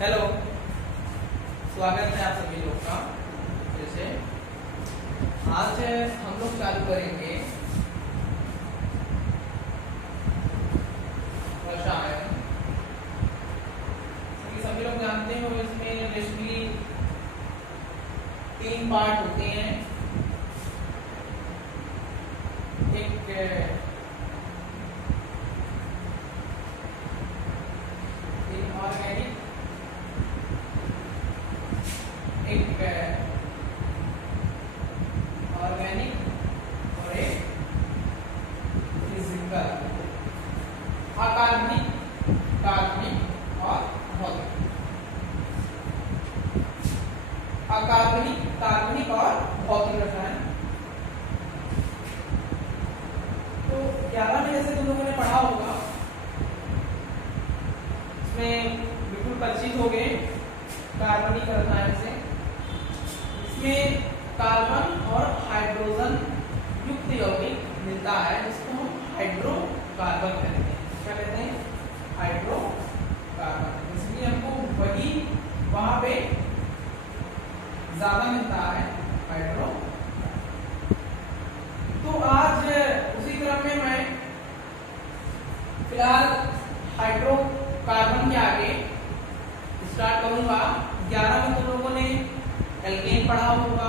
Hello, स्वागत है आप सभी लोग का। फिर से आज हम लोग चालू करेंगे रसायन। सभी लोग जानते हो इसमें बेसिकली 3 पार्ट होते हैं। एक ऑर्गेनिक, एक ऑर्गेनिक और एक फिजिकल, अकार्बनिक, कार्बनिक और भौतिक। अकार्बनिक, कार्बनिक और भौतिक रसायन। तो 11 में जैसे तुम लोगों ने पढ़ा होगा, इसमें बिल्कुल परिचित हो गए कार्बनिक रसायन से। इसमें कार्बन और हाइड्रोजन युक्त यौगिक मिलता है, जिसको हम हाइड्रोकार्बन कहते हैं। क्या कहते हैं? हाइड्रोकार्बन। इसलिए हमको वही वहां पे ज्यादा मिलता है, हाइड्रो। तो आज उसी क्रम में मैं फिलहाल हाइड्रोकार्बन के आगे स्टार्ट करूंगा। 11 में तुम लोगों ने एल्केन पढ़ा होगा,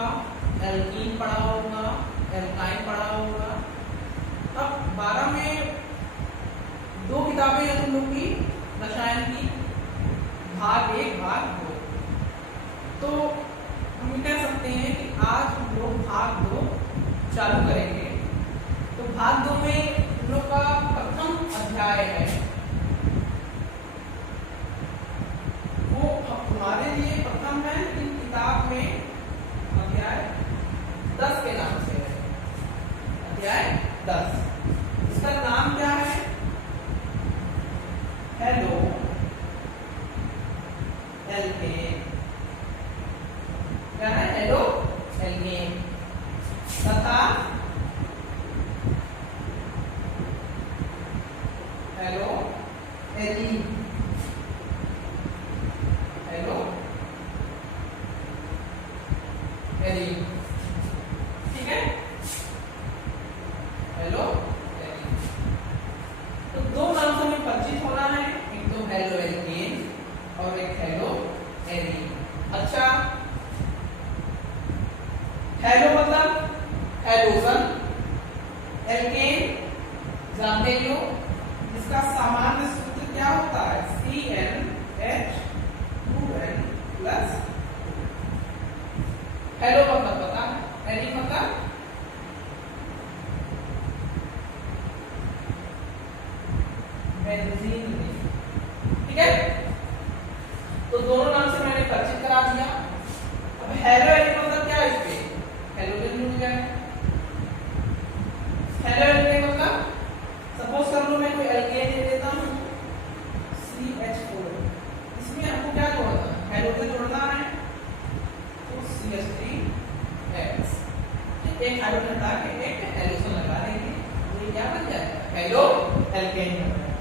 एल्कीन पढ़ा होगा, एल्काइन पढ़ा होगा। अब 12 में 2 किताबें हैं तुम लोग की रसायन की, भाग 1 भाग 2। तो हम कह सकते हैं कि आज हम लोग भाग 2 चालू करेंगे। तो भाग 2 में हम लोग का प्रथम अध्याय है, वो हमारे लिए प्रथम है, लेकिन किताब में अध्याय 10 के नाम से है। अध्याय 10, इसका नाम क्या है? Halo alkane. क्या है? हेलो एल्केन तथा हेलो एलीन। हेलो एलीन, ठीक है? हेलो एलीन। तो 2 नाम से हमें परिचित होना है, एक तो हेलो एल्केन और एक हेलो एलीन। अच्छा, हेलो मतलब हेलोजन, एल्केन जानते हो इसका सामान्य सूत्र क्या होता है? CnH2n+। हेलो मतलब पता, एलीन मतलब बेंजीन, ठीक है? तो दोनों नाम से मैंने परिचित करा दिया। अब हेलो एलीन मतलब क्या है? इस पे हेलोजन जुड़ गया। हेलो एल्केन मतलब सपोज कर लो मैं कोई एल्केन दे देता हूं CH4, इसमें हमको क्या जोड़ना है? हेलोजन जोड़ना है, तो CH3X। एक हाइड्रोजन हटा के एक हेलोजन लगा देंगे, तो ये क्या बन जाएगा? हेलो एल्केन बन जाएगा।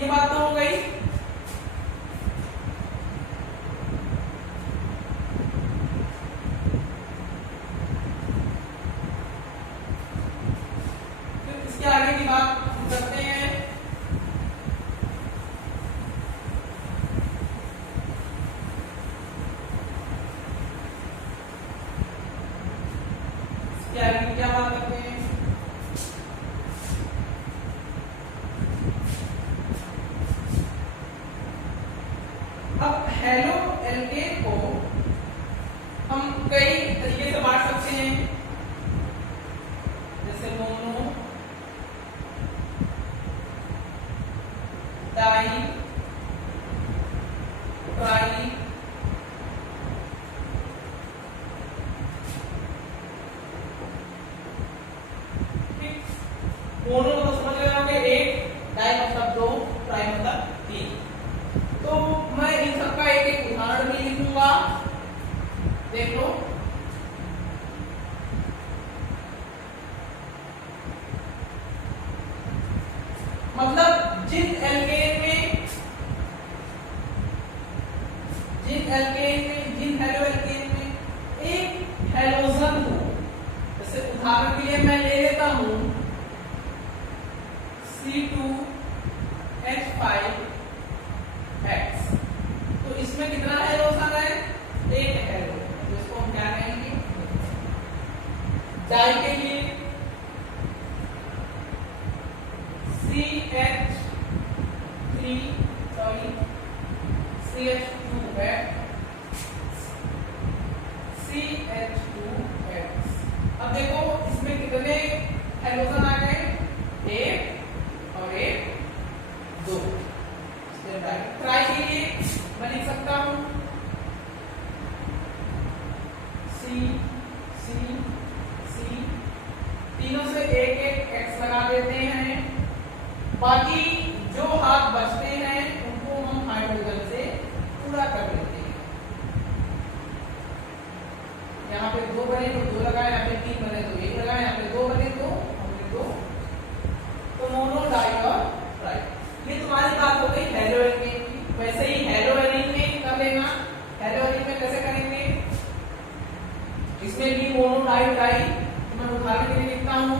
ये बात तो हो गई। आगे की बात करते हैं। इसके आगे की क्या बात करते हैं? अब हेलो एल्केन को हम कई तरीके से बांट सकते हैं, जैसे मोनो, डाई, ट्राई, मोनो मतलब समझ रहे होंगे 1, डाई मतलब 2, ट्राई मतलब 3। तो मैं इन सबका एक उदाहरण भी लिखूंगा, देख लो। मतलब जिन एल्केन में डाई के लिए CH2 है, CH2X। अब देखो इसमें कितने हाइड्रोजन आ गए, एक और एक, दो। ट्राई के लिए मैं लिख सकता हूं C तीनों से एक एक X लगा देते हैं, बाकी जो हाथ बचते हैं उनको हम हाइड्रोजन से पूरा कर लेते हैं। यहाँ पे दो बने तो दो लगाए, यहाँ पे तीन बने तो एक लगाए, यहाँ पे दो बने तो हमने दो, तो मोनो डाई और ट्राई। ये तुम्हारी बात हो गई हेलो एल्केन की। वैसे ही हेलो एल्केन में कर लेना। हेलो एल्केन में कैसे करेंगे, इसमें भी मोनो डाई ट्राई मैं उदाहरण के लिए लिखता हूं।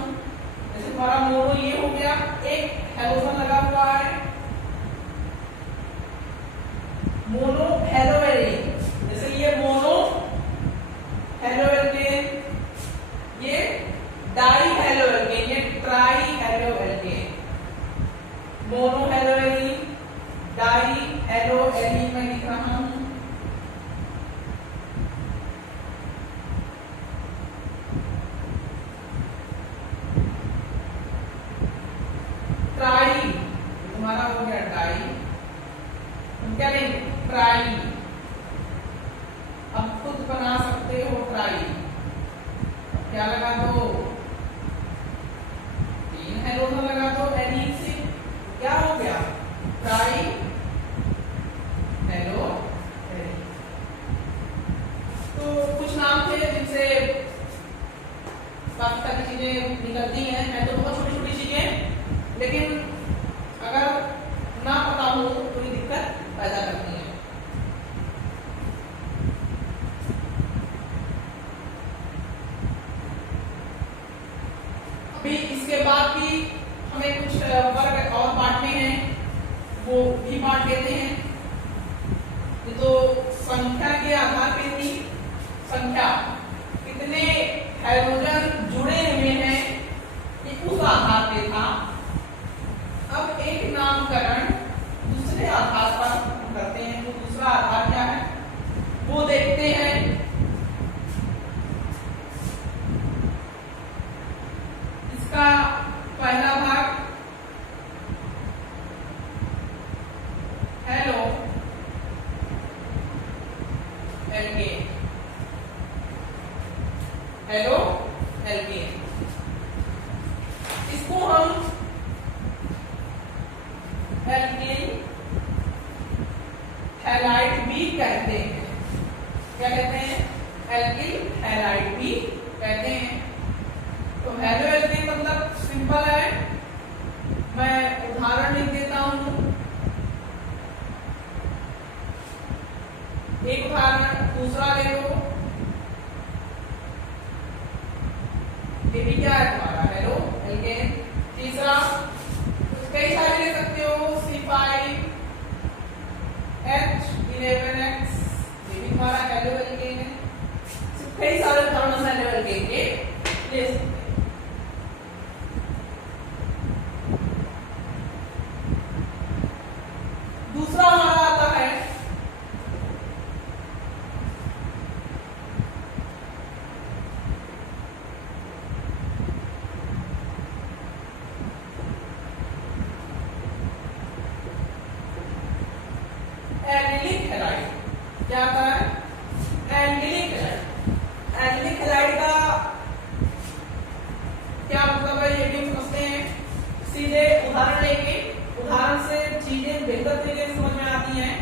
जैसे हमारा मोनो ये हो गया, एक हेलोजन लगा हुआ है, मोनो हेलो एल्केन। जैसे ये मोनो हेलो एल्केन, ये डाई हेलो एल्केन, ये try halo alkane. Mono halo alkane, die halo alkane मैं लिख रहा हूं। ट्राई तुम्हारा हो गया डाई, हम क्या लेंगे ट्राई। अब खुद बना सकते हो ट्राई। अब क्या लगा दो, तीन हाइड्रोजन लगा दो एलीन से, क्या हो गया ट्राई हेलो। तो कुछ नाम थे जिनसे काफी सारी चीजें निकलती हैं तो बहुत छोटी छोटी चीजें, लेकिन अगर ना पता हो तो ये दिक्कत पैदा करती है। अभी इसके बाद भी हमें कुछ वर्ग और बांटने हैं, वो भी बांट देते हैं। ये तो संख्या के आधार पे थी, संख्या कितने हाइड्रोजन जुड़े हुए हैं ये उस आधार पे था। अब एक नामकरण दूसरे आधार पर करते हैं, तो दूसरा आधार क्या है वो देखते हैं। इसका पहला भाग हेलो एल्केन, हेलो एल्केन। इसको हम एल्केन हैलाइड भी कहते हैं। क्या कहते हैं, एल्केन हैलाइड भी कहते हैं। तो हेलो एल्केन मतलब सिंपल है, मैं उदाहरण लिख देता हूं। एक उदाहरण, दूसरा ले लो, ये भी क्या है तुम्हारा हेलो एल्केन। तीसरा कई सारे ले सकते हो, C5H11X, ये भी हमारा हेलो एल्केन है। कई सारे उदाहरण हेलो एल्केन के ले सकते हैं। दूसरा हमारा आता है एल्किलिक हैलाइड। क्या आता है, एल्किलिक हैलाइड। एल्किलिक हैलाइड का क्या मतलब है ये भी समझते हैं। सीधे उदाहरण लेंगे, उदाहरण से चीजें बेहतर तरीके से समझ में आती हैं,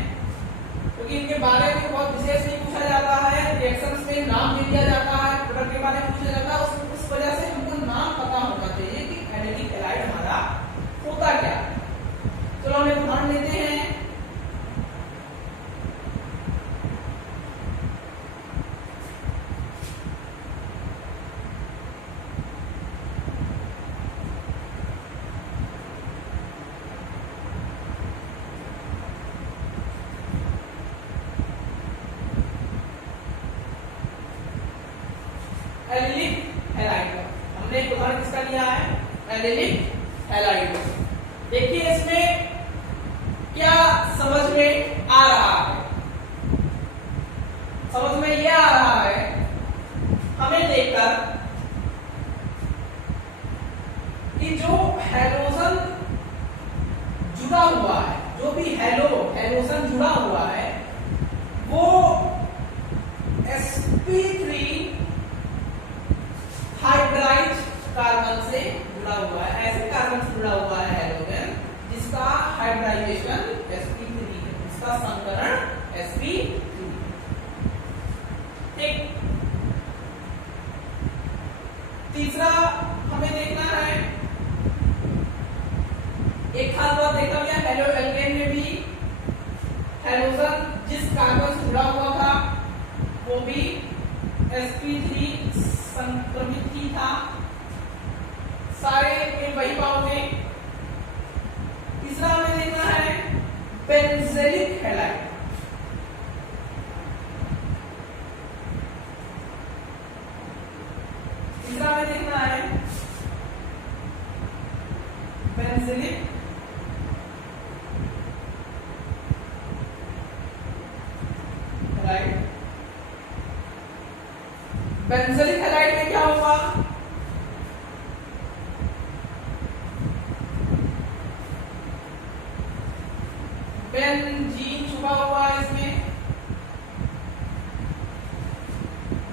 क्योंकि इनके बारे में बहुत विशेष नहीं पूछा जाता है। रिएक्शंस में नाम दे दिया जाता है, प्रोडक्ट के बारे में पूछा जाता है, उस वजह से हमको नाम पता होना चाहिए कि एल्किलिक हैलाइड हमारा होता क्या। चलो हम एक उदाहरण लेते हैं। एल्किलिक हैलाइड एलिलिक हैलाइड। देखिए इसमें क्या समझ में आ रहा है, समझ में यह आ रहा है हमें देखकर कि जो हैलोजन जुड़ा हुआ है, जो भी हैलोजन जुड़ा हुआ है वो sp3 हाइड्राइड कार्बन से जुड़ा हुआ है, ऐसे कार्बन से जुड़ा हुआ है हैलोजन जिसका हाइब्रिडाइजेशन sp3 है, जिसका संकरण sp3। ठीक, तीसरा हमें देखना है, एक खास बात देखा गया हेलो एल्केन में भी हैलोजन जिस कार्बन से जुड़ा हुआ था वो भी sp3 संक्रमित ही था, सारे ये वही पाओगे। तीसरा हमें देखना है बेंजेलिक हैलाइड। तीसरा हमें देखना है बेंजेलिक हैलाइड। बेंजेलिक हैलाइड में क्या होगा, बेंजीन छुपा हुआ है इसमें।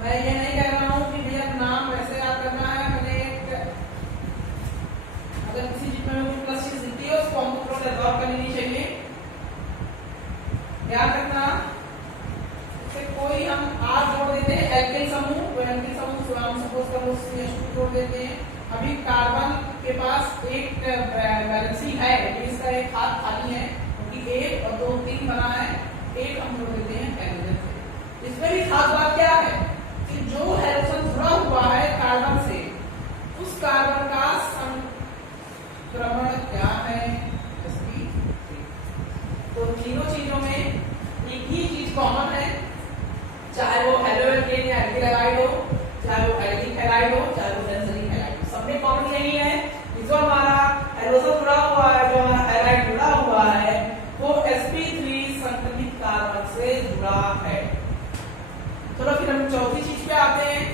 मैं ये नहीं कह रहा हूं कि भैया नाम वैसे याद करना है, मैंने अगर किसी चीज में कोई प्लस चीज दिखती है उसको हमको थोड़ा एब्जॉर्ब करनी नहीं चाहिए, याद रखना। इससे कोई हम आर जोड़ देते हैं एल्केन समूह, तो एल्केन समूह हम सपोज करो CH2 जोड़ देते हैं। अभी कार्बन के पास एक वैलेंसी है, इसका एक हाथ खाली है, एक और 2 3 बना है, एक हम जोड़ देते हैं हैलोजन से। इसमें भी खास बात क्या है कि जो हैलोजन जुड़ा हुआ है कार्बन से, उस कार्बन का संक्रमण क्या है, तो तीनों चीजों में एक ही चीज कॉमन है, चाहे वो हेलो एल्केन या एल्किल हैलाइड हो, चाहे वो एल्किल हैलाइड हो, चाहे वो बेंजीन हैलाइड हो, सब में कॉमन यही है कि जो हमारा हैलोजन जुड़ा हुआ है, जो हमारा हैलाइड जुड़ा हुआ है वो sp3 संक्रमित कार्बन से जुड़ा है। चलो फिर हम चौथी चीज पे आते हैं।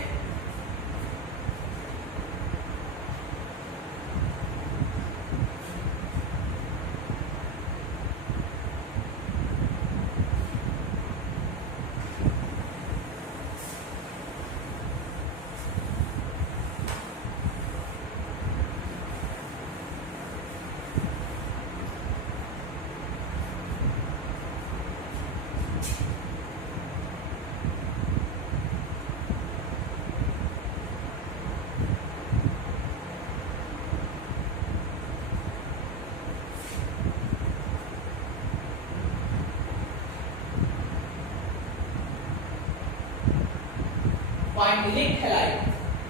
वाइनिलिक हैलाइड,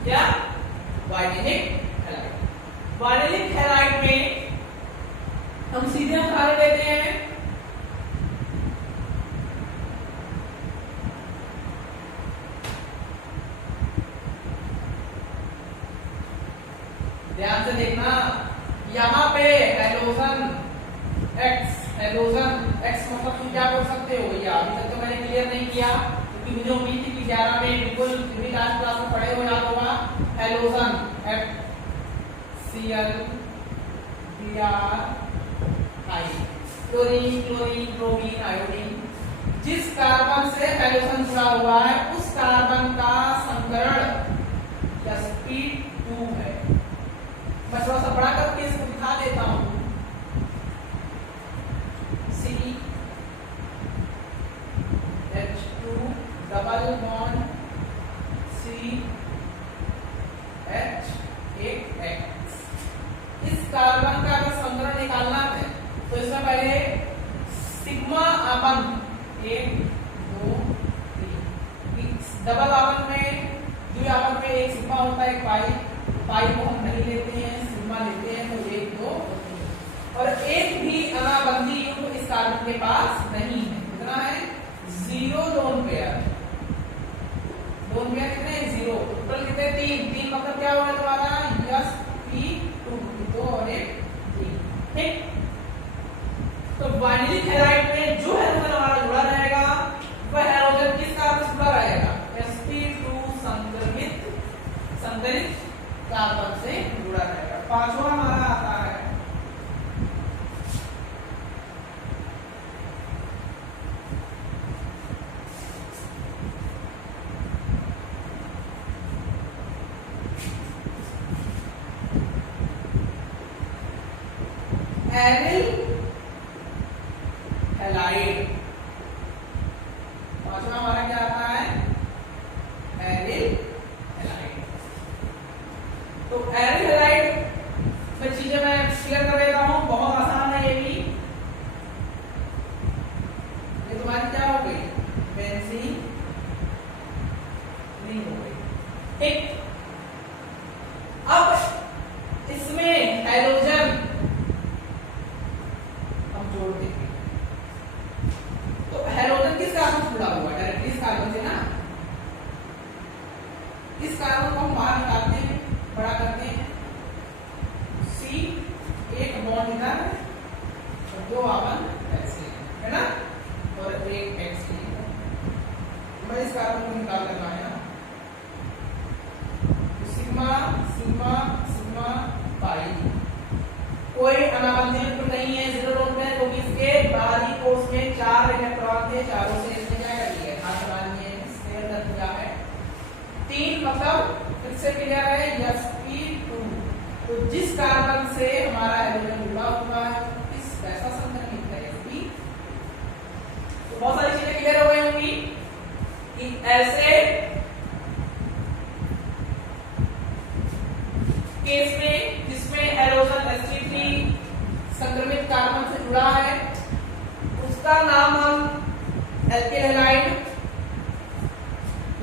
क्या वाइनिलिक हैलाइड। वाइनिलिक हैलाइड में हम सीधे उदाहरण लेते हैं, ध्यान से देखना, यहाँ पे हैलोजन X मतलब तुम क्या बोल सकते हो भैया, अभी तक तो मैंने क्लियर नहीं किया क्योंकि मुझे उम्मीद थी कि 11 में बिल्कुल लास्ट क्लास में पढ़े हो, याद होगा halogen HCl Br chlorine chlorine bromine iodine, जिस कार्बन से हैलोजन जुड़ा हुआ है उस कार्बन का संकरण sp2 है। मैं थोड़ा सा बड़ा करके इसको दिखा देता हूं, CH2 डबल बॉन्ड CH एक X। इस कार्बन का अगर संकरण निकालना है तो इसमें पहले सिग्मा आपन 1 2 3, डबल आपन में द्विआपन में एक सिग्मा होता है, पाई को हम नहीं लेते हैं, सिग्मा लेते हैं, तो 1 2 3 और एक भी अनाबंधी युग्म इस कार्बन के पास नहीं है। कितना है? 0 लोन पेयर। लोन पेयर कितने? 0। टोटल कितने? 3 मतलब क्या होगा तुम्हारा? sp2 ठीक। तो वाइनिलिक हैलाइड में जो हैलोजन हमारा जुड़ा रहेगा वह हैलोजन किस कार्बन से जुड़ा रहेगा? sp2 संकरित कार्बन से जुड़ा रहेगा। पांचवा हमारा आता है एरिल हैलाइड। पांचवा हमारा क्या आता है? Aryl halide. तो एरिल हैलाइड में चीजें मैं क्लियर कर देता हूं, बहुत आसान है ये भी। ये तुम्हारी क्या हो गई? बेंजीन रिंग हो गई। ठीक। अब इसमें हैलोजन जोड़ देंगे। तो हैलोजन किस कार्बन से जुड़ा हुआ है? डायरेक्टली इस कार्बन से ना। इस कार्बन को हम बाहर निकालते हैं, बड़ा करते हैं। C एक बॉन्ड इधर और दो आवन ऐसे है ना, और एक X की। मैं इस कार्बन को निकाल देता हूं ना, तो सिग्मा सिग्मा सिग्मा पाई कोई अनावंतित नहीं है, जीरो डॉट में, क्योंकि इसके बाहरी कोष में 4 इलेक्ट्रॉन थे, चारों से इसने क्या कर लिया? हाथ मान लिए, स्क्वायर कर दिया है। 3 मतलब फिर से क्लियर है, sp2। तो जिस कार्बन से हमारा हाइड्रोजन जुड़ा हुआ है इस वैसा संतुलित है sp। तो बहुत सारी चीजें क्लियर हो गई होंगी कि ऐसे केस में जिसमें हाइड्रोजन sp3 संक्रमित कार्बन से जुड़ा है उसका नाम हम एल्केन हैलाइड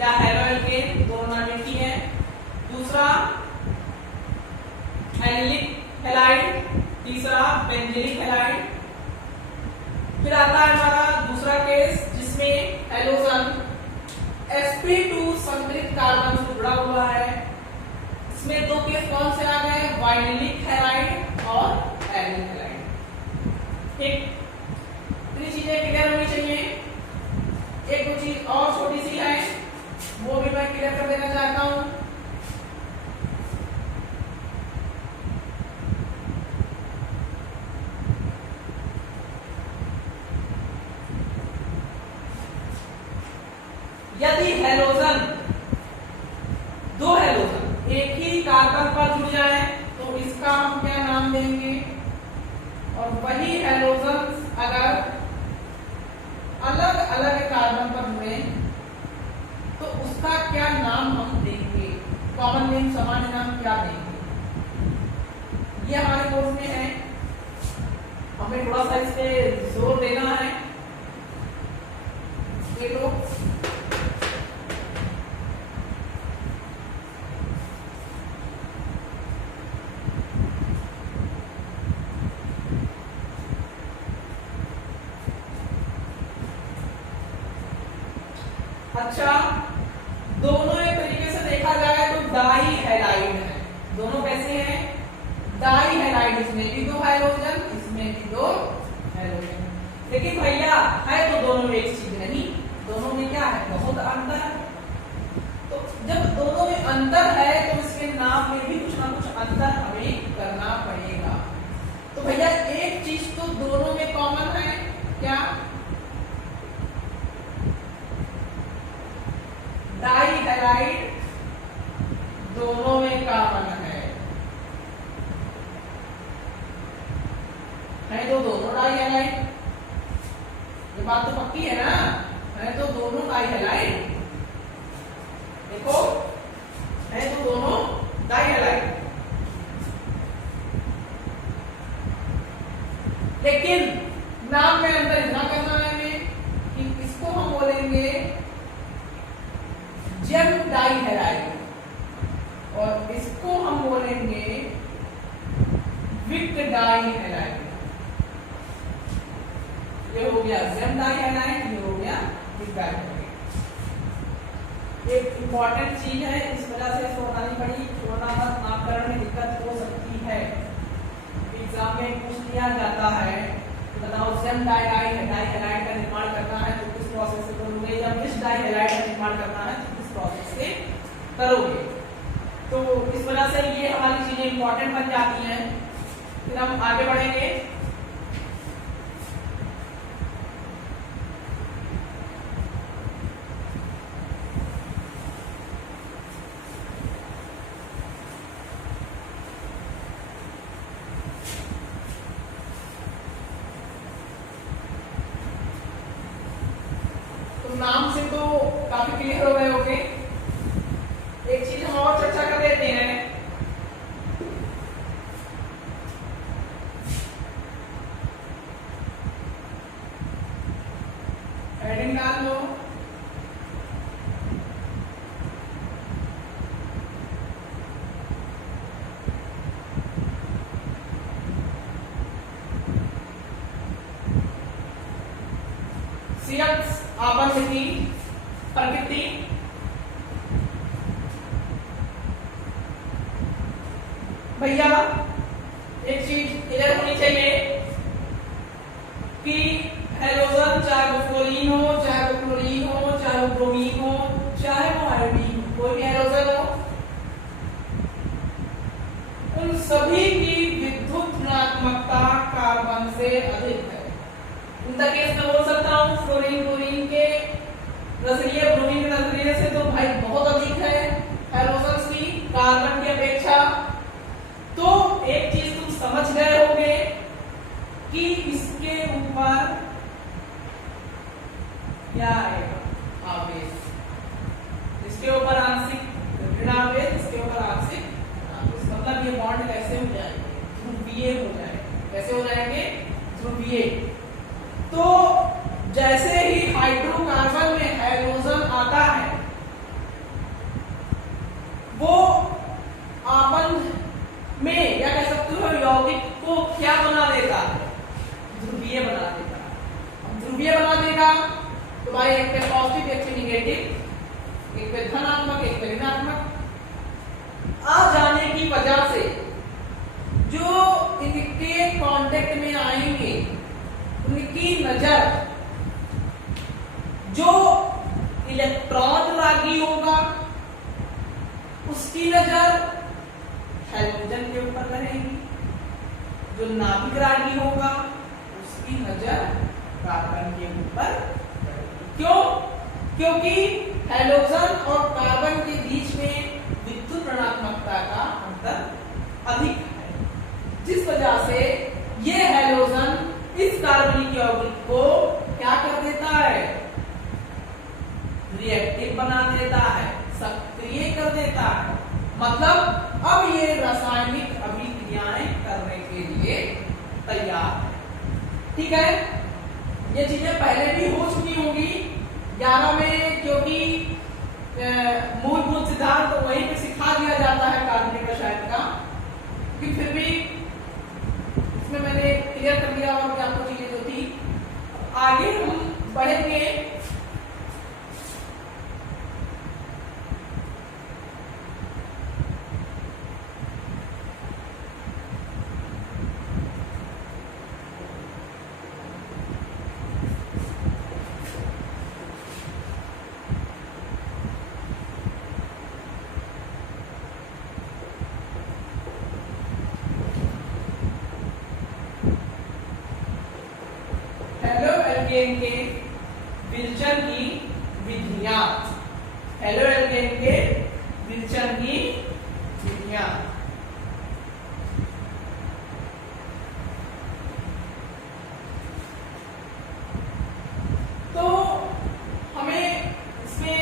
या हैलोएल्केन, दोनों नाम एक ही है। दूसरा एनिलिक हैलाइड, तीसरा बेंजीलिक हैलाइड। फिर आता है हमारा दूसरा केस जिसमें हैलोजन sp2 संतृप्त कार्बन से जुड़ा हुआ है। इसमें दो केस कौन से आ गए? वाइनिलिक हैलाइड और एरिल हैलाइड। ठीक, इतनी चीजें क्लियर होनी चाहिए। एक दो चीज और छोटी सी है, वो भी मैं क्लियर कर देना चाहता हूं। यदि हैलोजन, दो हैलोजन एक ही कार्बन पर जुड़ जाए तो इसका हम क्या नाम देंगे? और वही हैलोजन अगर अलग अलग कार्बन पर जुड़े तो उसका क्या नाम हम देंगे? कॉमन नेम, सामान्य नाम क्या देंगे? ये हमारे कोर्स में है, हमें थोड़ा सा इस पे जोर देना है। ये तो अच्छा, दोनों एक तरीके से देखा जाए तो डाई हैलाइड है। दोनों कैसे हैं? डाई हैलाइड, इसमें भी दो हाइड्रोजन, इसमें भी दो हाइड्रोजन। लेकिन भैया है तो दोनों एक चीज नहीं, दोनों में क्या है? बहुत अंतर है। तो जब दोनों में अंतर है तो इसके नाम में भी कुछ ना कुछ अंतर हमें करना पड़ेगा। तो भैया एक चीज तो दोनों में कॉमन है, क्या? डाई हैलाइड दोनों में कॉमन है तो दोनों डाई हैलाइड। ये बात तो पक्की है ना? है तो दोनों डाई हैलाइड। देखो, है तो दोनों डाई हैलाइड, लेकिन नाम में अंतर इतना करना है हमें कि इसको हम बोलेंगे जेम डाई हैलाइड और इसको हम बोलेंगे विक डाई हैलाइड। ये हो गया जेम डाई हैलाइड, ये हो गया विक डाई हैलाइड। एक इंपॉर्टेंट चीज है, इस वजह से इसको बतानी पड़ी, वरना नामकरण में दिक्कत हो सकती है। एग्जाम में पूछ लिया जाता है तो बताओ जब डाइहैलाइड का निर्माण करना है तो किस प्रोसेस से करोगे, या मिक्स डाइहैलाइड का निर्माण करना है तो किस प्रोसेस से करोगे। तो इस वजह से ये हमारी चीजें इंपॉर्टेंट बन जाती हैं। फिर हम आगे बढ़ेंगे। नाम से तो काफी क्लियर हो गए होंगे। एक चीज हम और चर्चा कर लेते हैं। हेडिंग डाल लो। CX आपत्ति प्रकृति। भैया एक चीज क्लियर होनी चाहिए कि हेलोजन चाहे वो फ्लोरीन हो, चाहे वो क्लोरीन हो, चाहे वो ब्रोमीन हो, चाहे वो आयोडीन हो, कोई भी हेलोजन हो, उन सभी की विद्युत ऋणात्मकता कार्बन से अधिक है। उनका केस मैं बोल सकता हूँ फ्लोरीन क्लोरीन के नजरिए, ब्रोमीन के नजरिए से तो भाई बहुत अधिक है हेलोजन्स की कार्बन की अपेक्षा। तो एक चीज तुम समझ गए होंगे कि इसके ऊपर क्या आएगा, आवेश। इसके ऊपर आंशिक ऋणावेश, इसके ऊपर आंशिक आवेश। मतलब ये बॉन्ड कैसे हो जाएंगे, ध्रुवीय हो जाएंगे। कैसे हो जाएंगे, ध्रुवीय। तो जैसे ही हाइड्रोकार्बन में हाइड्रोजन आता है वो आपन में या कह सकते हो यौगिक को क्या बना देता है, ध्रुवीय बना देता है। अब ध्रुवीय बना देगा तो भाई एक पे पॉजिटिव एक पे निगेटिव, एक पे धनात्मक एक पे ऋणात्मक आ जाने की वजह से जो इनके कांटेक्ट में आएंगे उनकी नजर जो इलेक्ट्रॉन रागी होगा उसकी नजर हाइड्रोजन के ऊपर रहेगी, जो नाभिक रागी होगा उसकी नजर कार्बन के ऊपर रहेगी। क्यों? क्योंकि हाइड्रोजन और कार्बन के बीच में विद्युत ऋणात्मकता का अंतर अधिक है, जिस वजह से ये हाइड्रोजन इस कार्बनिक यौगिक को क्या कर देता है, रिएक्टिव बना देता है, सक्रिय कर देता है। मतलब अब ये रासायनिक अभिक्रियाएं करने के लिए तैयार है। ठीक है, ये चीजें पहले भी हो चुकी होंगी 11 में, क्योंकि मूलभूत सिद्धांत तो वहीं पे सिखा दिया जाता है कार्बनिक रसायन का। लेकिन फिर भी इसमें मैंने क्लियर कर दिया और आपको चीजें जो थी। आगे हम बढ़ेंगे। एल्केन के विरचन की विधियां, हेलो एल्केन के विरचन की विधियां। तो हमें इसमें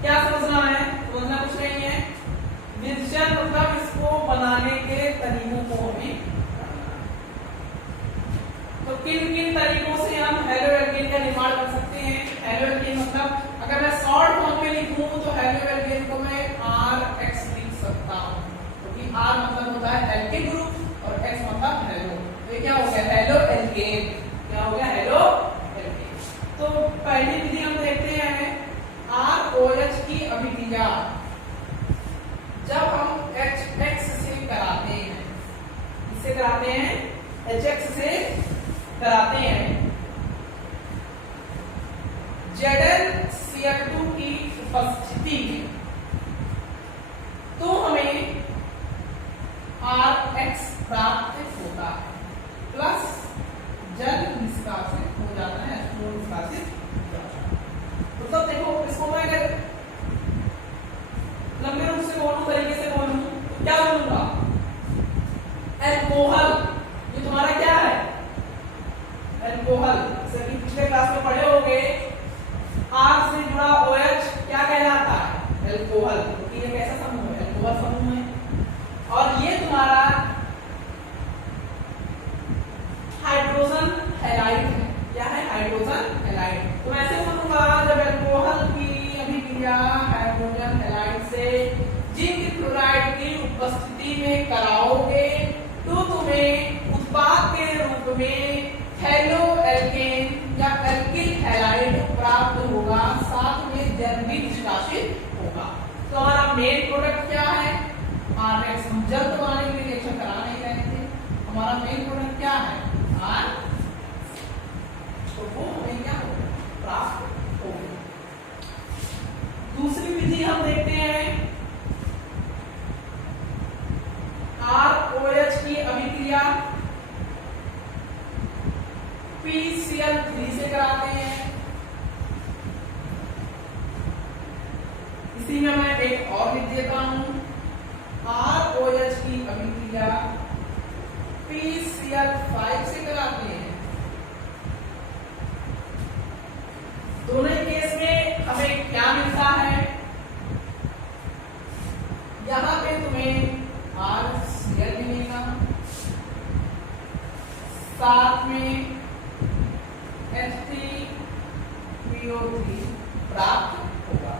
क्या समझना है, समझना कुछ नहीं है। विरचन मतलब इसको बनाने के तरीकों को हमें, तो किन किन तरीकों से हम हेलो एल्केन का निर्माण कर सकते हैं। हेलो एल्केन मतलब अगर मैं शॉर्ट फॉर्म में लिखूं तो हेलो एल्केन को मैं RX लिख सकता हूं, क्योंकि R मतलब होता है एल्केन ग्रुप और X मतलब हेलो। तो ये क्या हो गया, हेलो एल्केन। क्या हो गया, हेलो एल्केन। तो पहली विधि हम देखते हैं ROH की अभिक्रिया। जब हम HX से कराते हैं किससे कराते हैं? HX से कराते हैं। ZnCl2 की उपस्थिति में तो हमें RX प्राप्त होता है प्लस जल निष्कासित हो जाता है, H2O निष्कासित हो जाता है। मतलब देखो इसको मैं अगर लंबे रूप से बोलूं, तरीके से बोलूं तो क्या बोलूंगा? अल्कोहल, ये तुम्हारा क्या है? अल्कोहल। सभी पिछले क्लास में पढ़े होंगे, R से जुड़ा OH क्या कहलाता है? अल्कोहल। क्योंकि ये कैसा समूह है? अल्कोहल समूह है। और ये तुम्हारा हाइड्रोजन हैलाइड है। क्या है? Hydrogen halide. तो मैं ऐसे बोलूंगा, जब अल्कोहल की अभिक्रिया हाइड्रोजन हैलाइड से जिंक क्लोराइड की उपस्थिति में कराओगे तो तुम्हें उत्पाद के रूप में हेलो एल्केन या एल्किल हैलाइड प्राप्त होगा, साथ में जल भी निष्कासित होगा। तो हमारा मेन प्रोडक्ट क्या है? RX। हम जल बनाने के लिए रिएक्शन करा नहीं रहे थे, हमारा मेन प्रोडक्ट क्या है? R। तो वो हमें क्या होगा? प्राप्त होगा। दूसरी विधि हम देखते हैं, ROH की अभिक्रिया PCl3 से कराते हैं। इसी में मैं एक और लिख देता हूं, ROH की अभिक्रिया PCl5 से कराते हैं। दोनों ही केस में हमें क्या मिलता है? यहां पे तुम्हें RCl मिलेगा, साथ में H3PO3 प्राप्त होगा।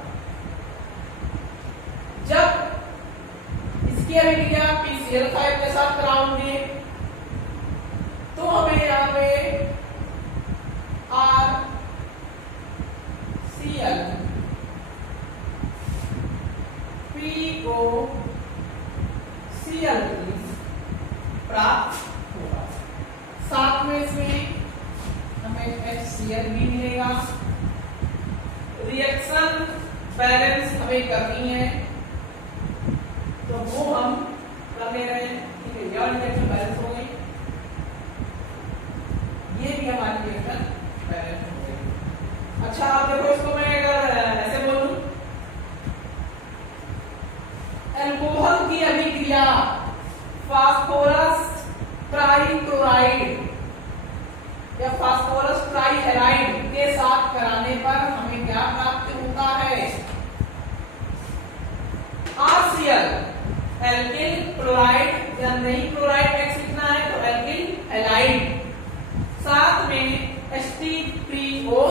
जब इसकी अभिक्रिया PCl5 के साथ कराओगे तो हमें यहाँ पे RCl POCl3 प्राप्त होगा, साथ में इसमें हमें HCl भी मिलेगा। रिएक्शन बैलेंस हमें करनी है तो वो हम कर ले रहे हैं। ठीक है, यह रिएक्शन बैलेंस हो गई, ये भी हमारी रिएक्शन बैलेंस हो गई। अच्छा, आप देखो इसको मैं अगर ऐसे बोलूं, अल्कोहल की अभिक्रिया फास्फोरस ट्राइक्लोराइड या फास्फोरस ट्राइहैलाइड के साथ कराने पर हमें क्या प्राप्त होता है? RCl एल्किल क्लोराइड या नहीं क्लोराइड X लिखना है तो एल्किल हैलाइड, साथ में H3PO,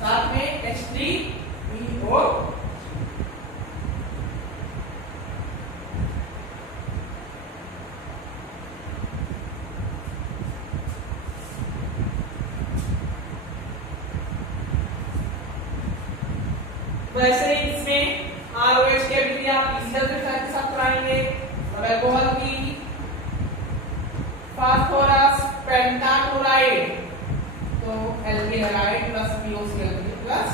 साथ में H3PO। वैसे ही इसमें ROH की अभिक्रिया PCl के साथ कराएंगे। अल्कोहल की फास्फोरस पेंटाक्लोराइड तो alkyl halide plus POCl3 plus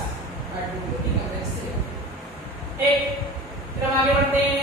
hydrochloric acid. एक फिर हम आगे बढ़ते हैं,